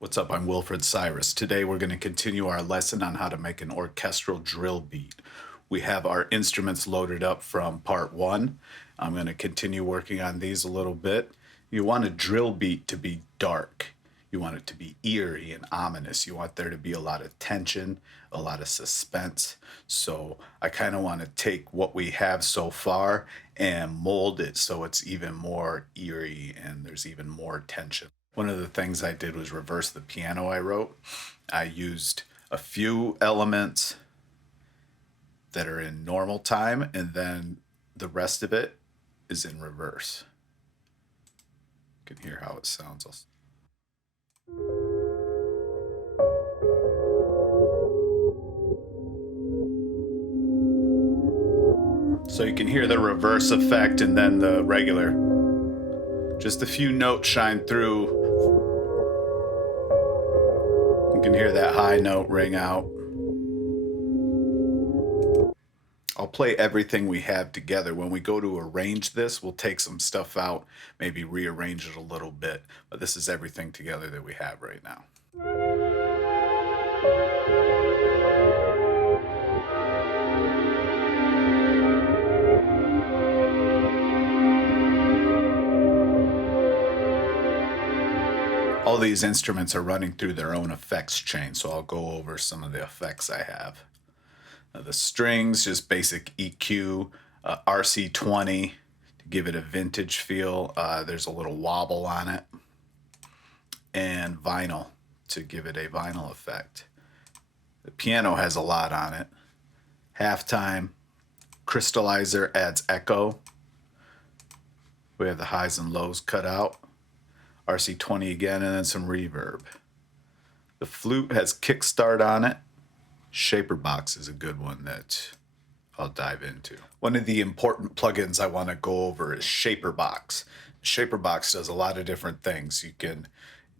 What's up? I'm Wilfred Cyrus. Today we're going to continue our lesson on how to make an orchestral drill beat. We have our instruments loaded up from part 1. I'm going to continue working on these a little bit. You want a drill beat to be dark. You want it to be eerie and ominous. You want there to be a lot of tension, a lot of suspense. So I kind of want to take what we have so far and mold it so it's even more eerie and there's even more tension. One of the things I did was reverse the piano I wrote. I used a few elements that are in normal time, and then the rest of it is in reverse. You can hear how it sounds. So you can hear the reverse effect and then the regular. Just a few notes shine through. You can hear that high note ring out. I'll play everything we have together. When we go to arrange this, we'll take some stuff out, maybe rearrange it a little bit, but this is everything together that we have right now. All these instruments are running through their own effects chain, so I'll go over some of the effects I have. The strings, just basic EQ, RC20 to give it a vintage feel. There's a little wobble on it. And vinyl to give it a vinyl effect. The piano has a lot on it. Halftime, crystallizer adds echo. We have the highs and lows cut out. RC20 again, and then some reverb. The flute has kickstart on it. Shaperbox is a good one that I'll dive into. One of the important plugins I want to go over is Shaperbox. Shaperbox does a lot of different things. You can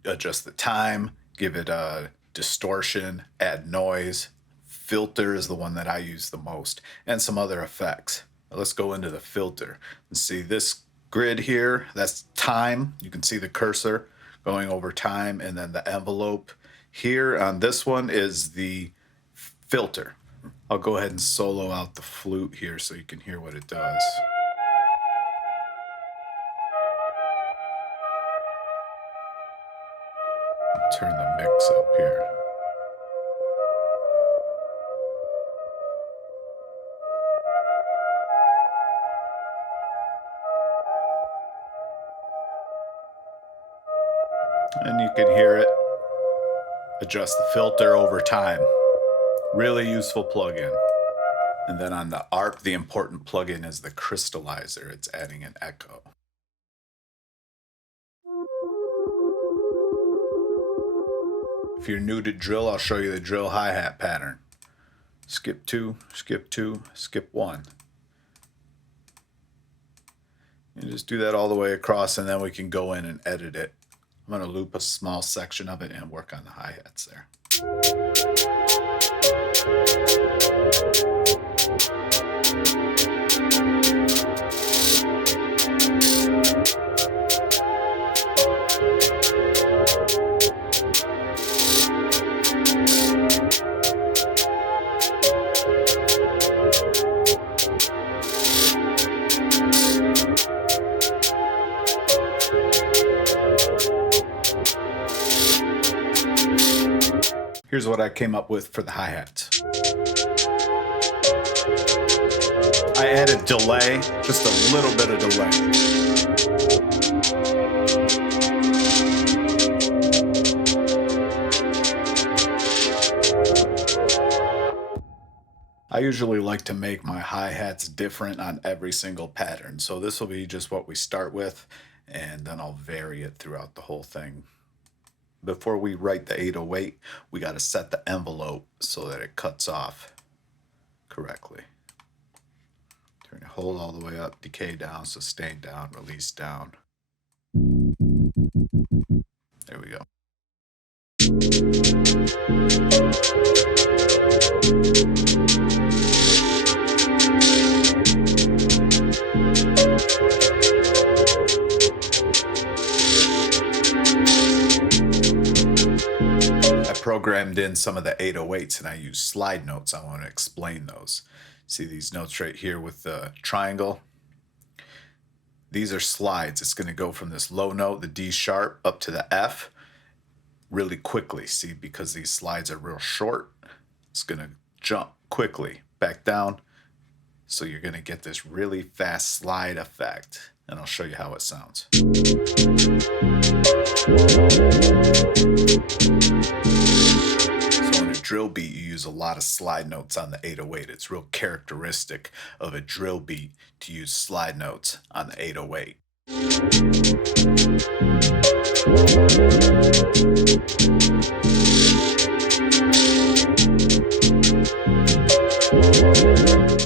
adjust the time, give it a distortion, add noise. Filter is the one that I use the most, and some other effects. Now let's go into the filter and see this grid here. That's time. You can see the cursor going over time, and then the envelope here on this one is the filter. I'll go ahead and solo out the flute here so you can hear what it does. Turn the mix up here. And you can hear it adjust the filter over time. Really useful plugin. And then on the ARP, the important plugin is the crystallizer. It's adding an echo. If you're new to drill, I'll show you the drill hi-hat pattern. Skip 2, skip 2, skip 1. You just do that all the way across, and then we can go in and edit it. I'm going to loop a small section of it and work on the hi-hats there. Here's what I came up with for the hi-hats. I added delay, just a little bit of delay. I usually like to make my hi-hats different on every single pattern, so this will be just what we start with, and then I'll vary it throughout the whole thing. Before we write the 808, we got to set the envelope so that it cuts off correctly. Turn it, hold all the way up, decay down, sustain down, release down. There we go. programmed in some of the 808s and I use slide notes. I want to explain those. See these notes right here with the triangle? These are slides. It's going to go from this low note, the D sharp, up to the F really quickly. See, because these slides are real short, it's going to jump quickly back down. So you're going to get this really fast slide effect. And I'll show you how it sounds. So in a drill beat, you use a lot of slide notes on the 808. It's real characteristic of a drill beat to use slide notes on the 808.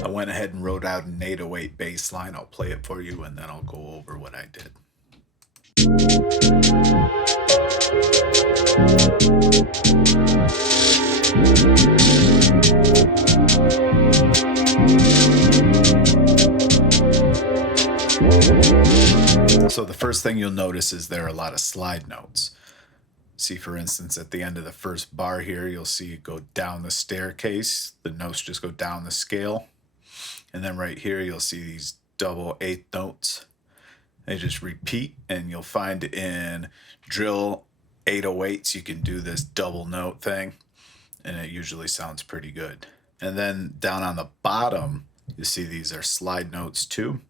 I went ahead and wrote out an 808 bass line. I'll play it for you and then I'll go over what I did. So the first thing you'll notice is there are a lot of slide notes. See, for instance, at the end of the first bar here, you'll see it go down the staircase. The notes just go down the scale. And then right here, you'll see these double eighth notes. They just repeat, and you'll find in drill 808s, you can do this double note thing, and it usually sounds pretty good. And then down on the bottom, you see these are slide notes too,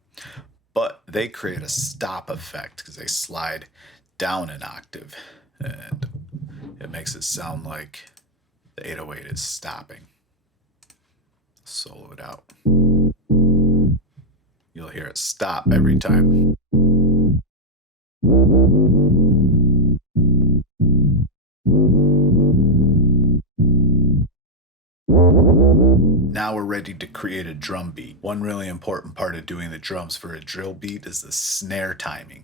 but they create a stop effect because they slide down an octave, and it makes it sound like the 808 is stopping. Solo it out. You'll hear it stop every time. Now we're ready to create a drum beat. One really important part of doing the drums for a drill beat is the snare timing.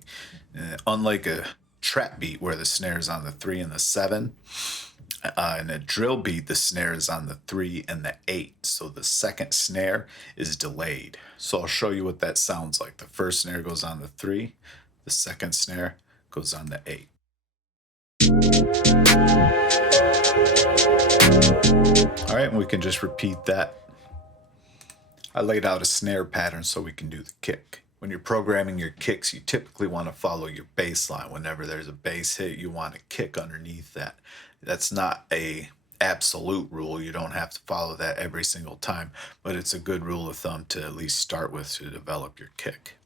Unlike a trap beat where the snare is on the 3 and the 7, in a drill beat, the snare is on the 3 and the 8. So the second snare is delayed. So I'll show you what that sounds like. The first snare goes on the 3. The second snare goes on the 8. All right, and we can just repeat that. I laid out a snare pattern so we can do the kick. When you're programming your kicks, you typically want to follow your bass line. Whenever there's a bass hit, you want to kick underneath that. That's not a absolute rule. You don't have to follow that every single time, but it's a good rule of thumb to at least start with to develop your kick.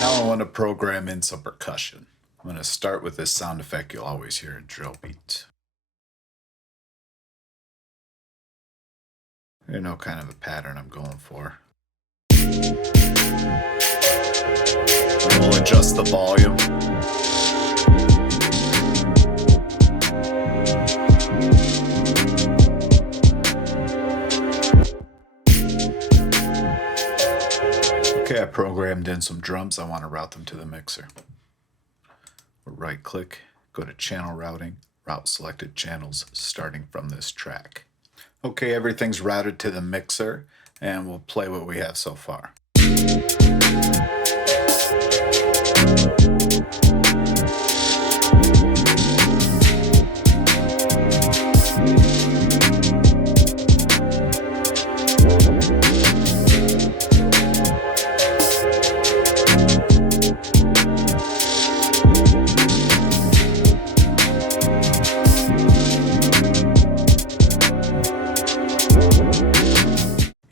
Now I want to program in some percussion. I'm going to start with this sound effect you'll always hear in drill beats. You know kind of a pattern I'm going for. And we'll adjust the volume. Okay, I programmed in some drums. I want to route them to the mixer. Right click, go to channel routing, route selected channels starting from this track. Okay, everything's routed to the mixer, and we'll play what we have so far.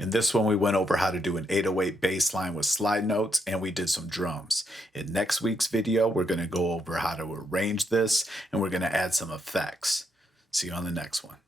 This one we went over how to do an 808 bass line with slide notes, and we did some drums. In next week's video, we're going to go over how to arrange this, and we're going to add some effects. See you on the next one.